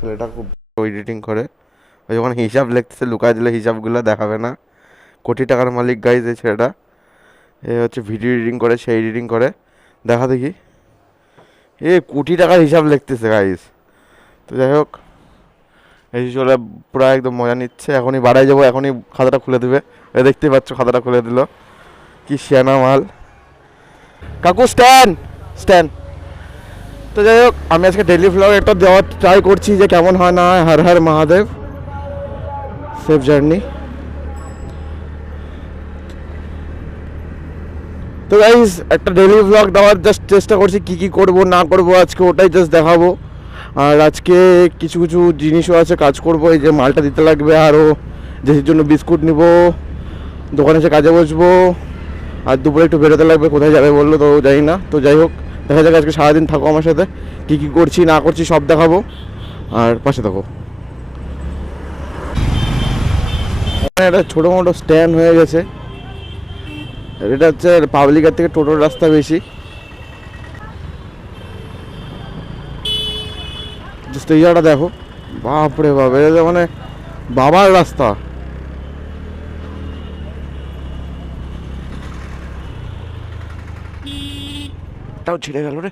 ছেলেটা খুব এডিটিং করে। ওই যখন হিসাব লিখতেছে লুকায় দিলে হিসাবগুলো দেখাবে না। কোটি টাকার মালিক গাইজ এই ছেলেটা। এ হচ্ছে ভিডিও এডিটিং করে, সে এডিটিং করে। দেখা দেখি এ কোটি টাকার হিসাব লিখতেছে গাইজ। তো যাই হোক, এই চলে পুরো একদম মজা নিচ্ছে। এখনই বাড়াই যাবো, এখনই খাতাটা খুলে দেবে। এ দেখতেই পাচ্ছ খাতাটা খুলে দিল। কি সেনা মাল। কাকু স্ট্যান্ড স্ট্যান্ড। তো যাই হোক, আমি আজকে ডেইলি ভ্লগ একটা দেওয়ার ট্রাই করছি যে কেমন হয় না হয়। Har Har Mahadev, safe journey. তো গাইস একটা ডেইলি ভ্লগ দেওয়ার জাস্ট চেষ্টা করছি, কী কী করবো না করবো আজকে ওটাই জাস্ট দেখাবো। আর আজকে কিছু কিছু জিনিসও আছে কাজ করবো, এই যে মালটা দিতে লাগবে, আরও যেটির জন্য বিস্কুট নিব, দোকানে এসে কাজে বসবো। আর দুপুরে একটু বেরোতে লাগবে, কোথায় যাবে বললো তো জানি না। তো যাই হোক, দেখা যাক আজকে সারাদিন থাকো আমার সাথে, কী কী করছি না করছি সব দেখাবো। আর পাশে থাকো। একটা ছোটো মোটো স্ট্যান্ড হয়ে গেছে। এটা হচ্ছে পাবলিকের থেকে টোটোর রাস্তা বেশি। জাস্ট এই জায়গাটা দেখো, বাপরে বাপ, এটা মানে বাবার রাস্তা। তাও ছিঁড়ে গেল রে।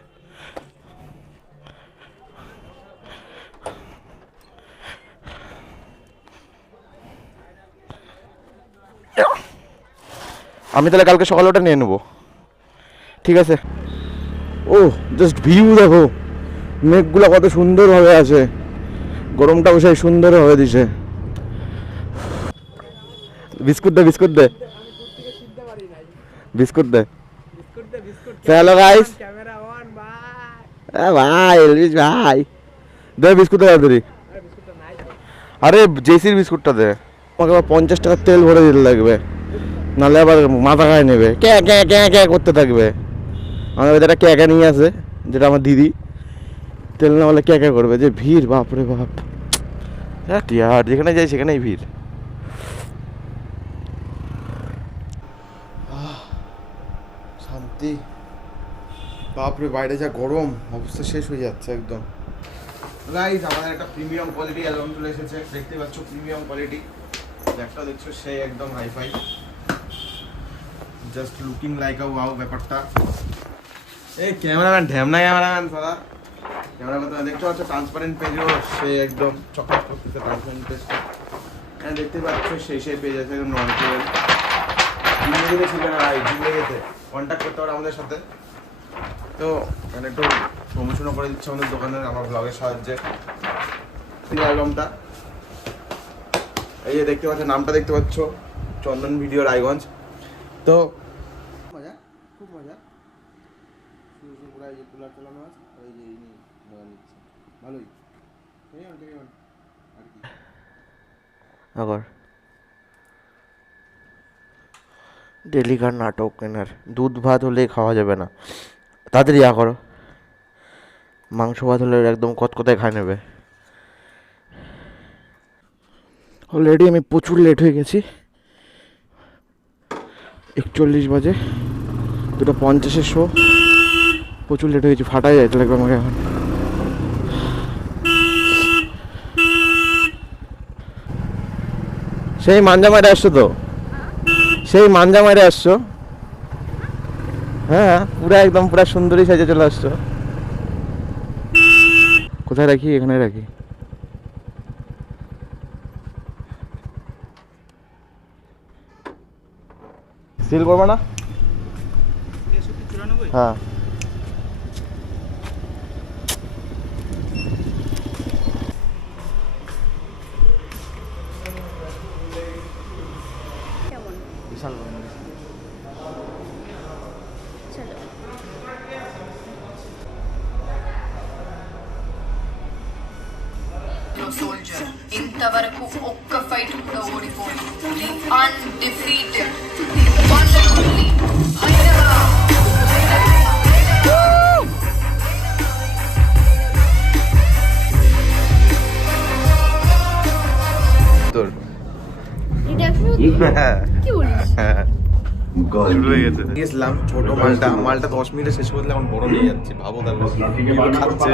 আমি তাহলে কালকে সকালে ওটা নিয়ে নেবো, ঠিক আছে? ও জাস্ট ভিউ দেখো, মেঘগুলো কত সুন্দরভাবে আছে, গরমটাও সেই সুন্দরভাবে দিছে। বিস্কুট দে বিস্কুট দে বিস্কুট দে। হ্যালো গাইস, ভাই এলভিস ভাই, দে বিস্কুট দে তাড়াতাড়ি। আরে জেসির বিস্কুটটা দে। আমাকে আবার 50 টাকার তেল ভরে দিতে লাগবে, নাহলে আবার মাথা খায় নেবে, ক্যা ক্যা ক্যা ক্যা করতে থাকবে। আমার যেটা ক্যা ক্যা নিয়ে আসে, যেটা আমার দিদি, তেল না হলে ক্যা ক্যা করবে। যে ভিড়, বাপরে বাপ, আর যেখানে যাই সেখানেই ভিড়। শান্তি, বাপরে বাইরে যা গরম, অবস্থা শেষ হয়ে যাচ্ছে একদম। গাইস আমাদের একটা প্রিমিয়াম কোয়ালিটি অ্যালবাম চলে এসেছে, দেখতে পাচ্ছ প্রিমিয়াম কোয়ালিটি। ব্যাগটা দেখছো সেই একদম hi fi, just looking like a wow ব্যাপারটা। এই ক্যামেরাম্যান ঢ্যামনা ক্যামেরাম্যান সাদা ক্যামেরা কথা দেখতে পাচ্ছ, ট্রান্সপারেন্ট পেজও সেই একদম চকচক করতেছে ট্রান্সপারেন্ট পেজটা। হ্যাঁ দেখতে পাচ্ছ সেই পেজ আছে একদম নন টেবিল। জিন্দগিতে ছিল না ভাই, জিন্দগিতে কন্ট্যাক্ট করতে পারো আমাদের সাথে। তো মানে একটু প্রমোশনও করে দিচ্ছে আমাদের দোকানের, আমার ব্লগের সাহায্যে। এই অ্যালবামটা এই যে দেখতে পাচ্ছ, নামটা দেখতে পাচ্ছ, চন্দন ভিডিও রায়গঞ্জ। তো মজা, খুব মজা। কুলার চালানো আছে, ওই যে মজা নিচ্ছে, ভালোই। আবার ডেলিকার নাটক কেনার, দুধ ভাত হলে খাওয়া যাবে না, তাড়াতাড়ি করো। মাংস ভাত হলে একদম কতকতায় খাই নেবে। অলরেডি আমি প্রচুর লেট হয়ে গেছি, 41 বাজে, 2:50 শো। প্রচুর লেট হয়ে গেছি, ফাটাই যাইতে লাগবে আমাকে এখন। সেই মাঞ্জা মারে আসছো তো, সেই মাঞ্জা মারে আসছো। হ্যাঁ পুরা একদম পুরা সুন্দরী সাজে চলে আসছো। কোথায় রাখি? এখানে রাখি। সিল করবে না? হ্যাঁ বিশাল సోల్జర్ ఇంతవరకు ఒక్క ఫైట్ కూడా ఓడిపోయి అన్డిఫీటెడ్ গেছিলাম ছোট মালটা 10 মিনিটে শেষ করলে এখন বড় নিয়ে যাচ্ছে, ভাবো তাহলে খাচ্ছে।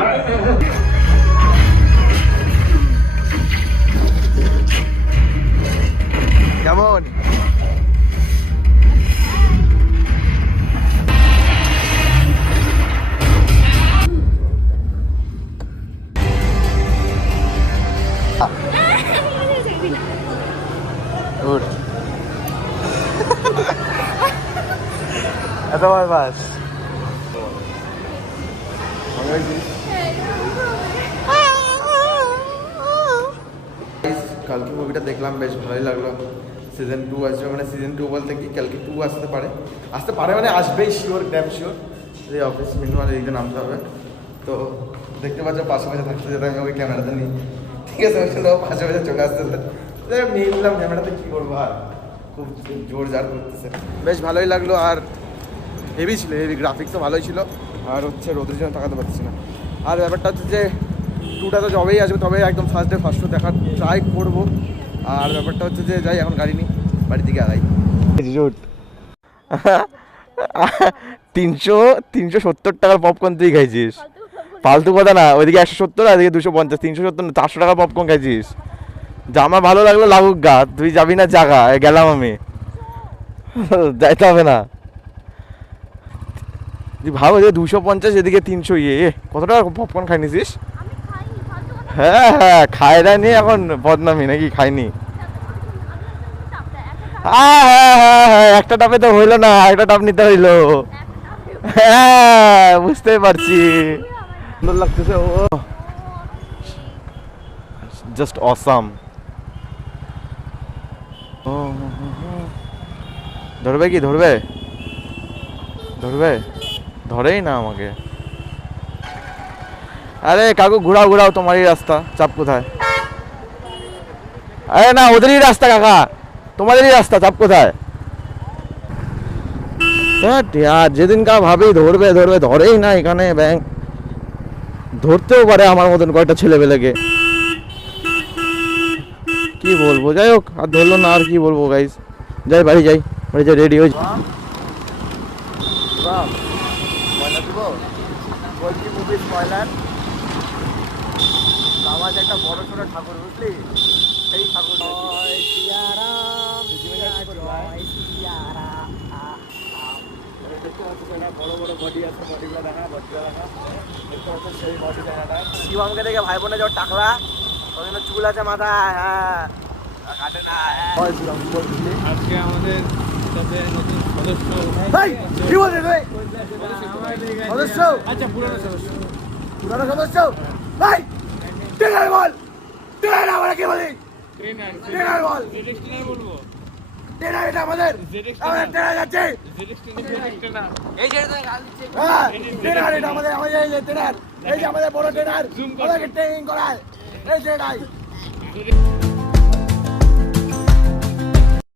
উঠ এতবার বাস কালকে মুভিটা দেখলাম, বেশ ভালোই লাগলো। সিজন 2 আসবে, মানে সিজন 2 বলতে কি কালকে 2 আসতে পারে মানে আসবেই, শিওর, ড্যাম শিওর। এই অফিস মিনিমাল এইদিকে নামতে হবে। তো দেখতে পাচ্ছ পাশে থাকতে যেতে আমি ওই ক্যামেরাতে নিই, ঠিক আছে? পাশে চলে আসতেছে, নিয়ে নিলাম ক্যামেরাতে। কী করবো আর, খুব জোর জার করতেছে। বেশ ভালোই লাগলো, আর হেভি ছিল, হেভি গ্রাফিক্সও ভালোই ছিল। আর হচ্ছে রোদের জন্য তাকাতে পারছি না। আর ব্যাপারটা হচ্ছে যে 2টা তো যবেই আসবে, তবে একদম ফার্স্ট শো দেখার ট্রাই করবো। আর ব্যাপারটা হচ্ছে যে যাই, এখন গাড়ি নিই, বাড়ির দিকে আগাই। 370 টাকার পপকর্ন তুই খাইছিস? ফালতু কথা না, ওইদিকে 170 আর এদিকে 250, 370 না 400 টাকার পপকর্ন খাইছিস। জামা ভালো লাগলো লাগুক গা, তুই যাবি না জাগা, গেলাম আমি, যাইতে হবে না। তুই ভাবো যে 250 এদিকে 300, কত টাকার পপকর্ন খাই নিছিস? হ্যাঁ হ্যাঁ, খায় না নিয়ে এখন বদনামি নাকি? খাইনি। হ্যাঁ হ্যাঁ হ্যাঁ হ্যাঁ, একটা টাপে তো হইলো না, একটা টাপ নিতে হইলো। হ্যাঁ বুঝতেই পারছি, সুন্দর লাগতেছে। ও জাস্ট অসাম। ধরবে কি? ধরবে ধরেই না আমাকে। আরে কাকু ঘুরাও ঘুরাও, তোমারই রাস্তা, চাপ কোথায়? আরে না, ওদেরই রাস্তা কাকা, তোমাদেরই রাস্তা, চাপ কোথায়? যেদিনকার ভাবি ধরবে, ধরেই না এখানে। ব্যাংক ধরতেও পারে আমার মতন কয়টা ছেলেবেলেকে, কি বলবো। যাই হোক, আর ধরলো না, আর কি বলবো গাইস। যাই বাড়ি যাই, রেডি হয়ে একটা বড় ছোট ঠাকুর, বুঝলি? সেই ঠাকুর বড় বড় বডি আছে, বডিগুলো দেখা, সেই বডি দেখাটা। শিবমকে দেখে ভাই বোনে যাও টাকলা, ওই জন্য চুল আছে মাথায়, হ্যাঁ কাটে না। আজকে আমাদের সাথে নতুন সদস্য। কি বলছিস ভাই? সদস্য? আচ্ছা, পুরনো সদস্য। ভাই ট্রেনার বল, ট্রেনার আমরা কি বলি? ট্রেনার বল, বলবো ট্রেনার। এটা আমাদের ট্রেনার যাচ্ছে, এই যে ট্রেনার, এটা আমাদের এই যে ট্রেনার, এই যে আমাদের বড় ট্রেনার, আমাদেরকে ট্রেনিং করায়, এই ট্রেনার।